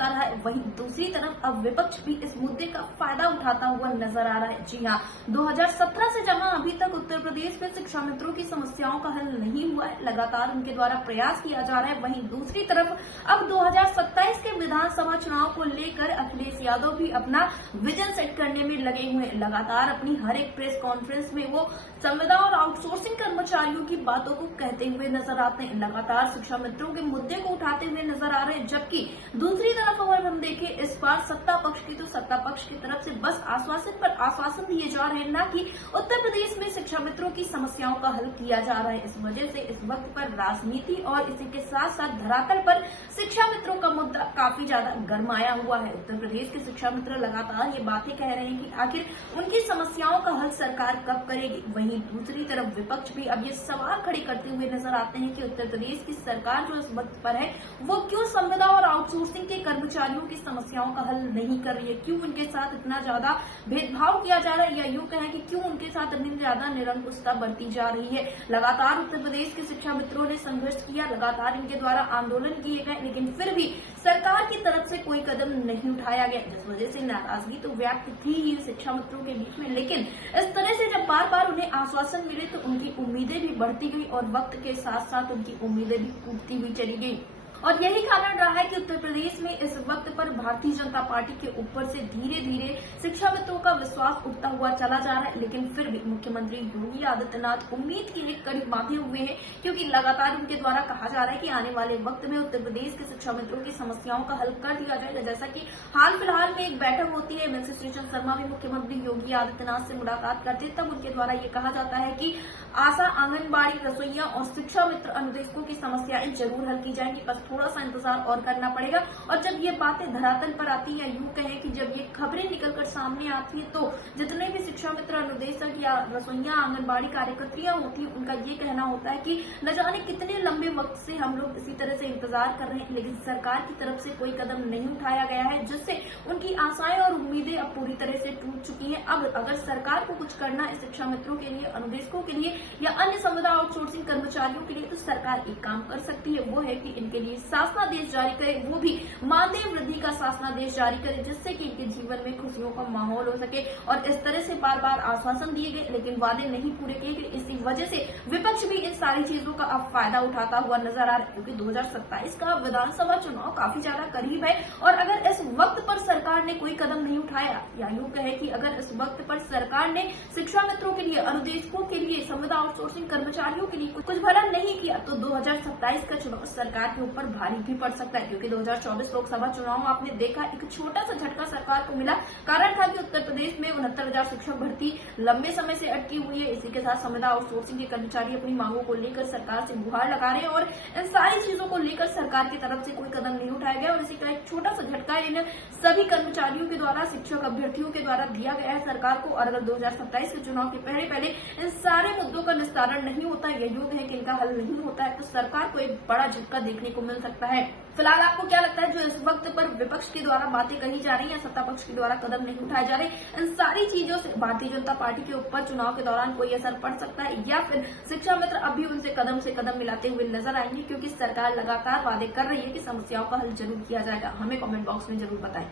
होता रहा है, वहीं दूसरी तरफ अब विपक्ष भी इस मुद्दे का फायदा उठाता हुआ नजर आ रहा है। जी हाँ, 2017 से जहां अभी तक उत्तर प्रदेश में शिक्षा मित्रों की समस्याओं का हल नहीं हुआ है, लगातार उनके द्वारा प्रयास किया जा रहा है, वहीं दूसरी तरफ अब 2027 के विधानसभा चुनाव को लेकर अखिलेश यादव भी अपना विजन सेट करने में लगे हुए हैं। लगातार अपनी हर एक प्रेस कॉन्फ्रेंस में वो संविदा और आउटसोर्सिंग कर्मचारियों की बातों को कहते हुए नजर आते हैं, लगातार शिक्षा मित्रों के मुद्दे को उठाते हुए नजर आ रहे हैं। जबकि दूसरी तरफ अगर हम देखें, इस बार सत्ता पक्ष की, तो सत्ता पक्ष की तरफ से बस आश्वासन पर आश्वासन दिए जा रहे हैं, न कि उत्तर प्रदेश में शिक्षा मित्रों की समस्याओं का हल किया जा रहा है। इस वजह से इस वक्त पर राजनीति और इसी के साथ साथ धरातल पर शिक्षा मित्रों का मुद्दा काफी ज्यादा गरमाया हुआ है। उत्तर प्रदेश के शिक्षा मित्र लगातार ये बातें कह रहे हैं कि आखिर उनकी समस्याओं का हल सरकार कब करेगी। वहीं दूसरी तरफ विपक्ष भी अब ये सवाल खड़े करते हुए नजर आते हैं कि उत्तर प्रदेश की सरकार जो इस वक्त पर है, वो क्यों संविदा और आउटसोर्सिंग के कर्मचारियों की समस्याओं का हल नहीं कर रही है, क्यों उनके साथ इतना ज्यादा भेदभाव किया जा रहा है, या यूं कहें कि क्यों उनके साथ इतनी ज्यादा निरंकुशता बरती जा रही है। लगातार उत्तर प्रदेश के शिक्षा मित्रों ने संघर्ष किया, लगातार इनके द्वारा आंदोलन किए गए, लेकिन फिर भी सरकार की तरफ से कोई कदम नहीं उठाया गया, जिस वजह से नाराजगी तो व्यक्त थी ही शिक्षा मित्रों के बीच में। लेकिन इस तरह से जब बार बार उन्हें आश्वासन मिले तो उनकी उम्मीदें भी बढ़ती गई और वक्त के साथ साथ उनकी उम्मीदें भी टूटती हुई चली गई। और यही कारण रहा है कि उत्तर प्रदेश में इस वक्त पर भारतीय जनता पार्टी के ऊपर से धीरे धीरे शिक्षा मित्रों का विश्वास उठता हुआ चला जा रहा है। लेकिन फिर भी मुख्यमंत्री योगी आदित्यनाथ उम्मीद के एक कड़ी बांधे हुए हैं, क्योंकि लगातार उनके द्वारा कहा जा रहा है कि आने वाले वक्त में उत्तर प्रदेश के शिक्षा मित्रों की समस्याओं का हल कर दिया जाएगा। जैसा कि हाल फिलहाल में एक बैठक होती है, एमएलसी श्रीचंद शर्मा भी मुख्यमंत्री योगी आदित्यनाथ से मुलाकात करते हैं, तब उनके द्वारा ये कहा जाता है कि आशा, आंगनबाड़ी, रसोइया और शिक्षा मित्र अनुदेशकों की समस्याएं जरूर हल की जाएंगी, बस थोड़ा सा इंतजार और करना पड़ेगा। और जब ये बातें धरातल पर आती है, यूं कहें कि जब ये खबरें निकलकर सामने आती है, तो जितने भी शिक्षा मित्र, अनुदेशक या रसोइया, आंगनबाड़ी कार्यकर्त्रियां होती है, उनका ये कहना होता है कि न जाने कितने लंबे वक्त से हम लोग इसी तरह से इंतजार कर रहे हैं, लेकिन सरकार की तरफ से कोई कदम नहीं उठाया गया है, जिससे उनकी आशाएं और उम्मीदें अब पूरी तरह से टूट चुकी है। अब अगर सरकार को कुछ करना है शिक्षा मित्रों के लिए, अनुदेशकों के लिए या अन्य संविदा आउटसोर्सिंग कर्मचारियों के लिए, तो सरकार एक काम कर सकती है, वो है कि इनके लिए शासनादेश जारी करे, वो भी मानदेय वृद्धि का शासनादेश जारी करे, जिससे कि इनके जीवन में खुशियों का माहौल हो सके। और इस तरह से बार बार आश्वासन दिए गए, लेकिन वादे नहीं पूरे किए गए। इसी वजह से विपक्ष भी इन सारी चीजों का अब फायदा उठाता हुआ नजर आ रहा है, क्योंकि 2027 का विधानसभा चुनाव काफी ज्यादा करीब है। और अगर इस वक्त पर सरकार ने कोई कदम नहीं उठाया, या यूं कहे कि अगर इस वक्त पर सरकार ने शिक्षा मित्रों के लिए, अनुदेशकों के लिए, संविदा आउटसोर्सिंग कर्मचारियों के लिए कुछ भला नहीं किया, तो 2027 का चुनाव सरकार के ऊपर भारी भी पड़ सकता है। क्योंकि 2024 लोकसभा चुनाव आपने देखा, एक छोटा सा झटका सरकार को मिला। कारण था कि उत्तर प्रदेश में 69,000 शिक्षक भर्ती लंबे समय से अटकी हुई है। इसी के साथ संविदा आउटसोर्सिंग के कर्मचारी अपनी मांगों को लेकर सरकार से गुहार लगा रहे हैं, और इन सारी चीजों को लेकर सरकार की तरफ से कोई कदम नहीं उठाया गया। और इसी का एक छोटा सा झटका इन सभी कर्मचारियों के द्वारा, शिक्षक अभ्यर्थियों के द्वारा दिया गया है सरकार को। और अगर 2027 के चुनाव के पहले इन सारे मुद्दों का निस्तारण नहीं होता है, या योग है कि इनका हल नहीं होता है, तो सरकार को एक बड़ा झटका देखने को मिल सकता है। फिलहाल आपको क्या लगता है, जो इस वक्त पर विपक्ष के द्वारा बातें कही जा रही है, सत्ता पक्ष के द्वारा कदम नहीं उठाए जा रहे, इन सारी चीजों से भारतीय जनता पार्टी के ऊपर चुनाव के दौरान कोई असर पड़ सकता है, या फिर शिक्षा मित्र अभी उनसे कदम से कदम मिलाते हुए नजर आएंगे, क्योंकि सरकार लगातार वादे कर रही है कि समस्याओं का हल जरूर किया जाएगा? हमें कमेंट बॉक्स में जरूर बताएं।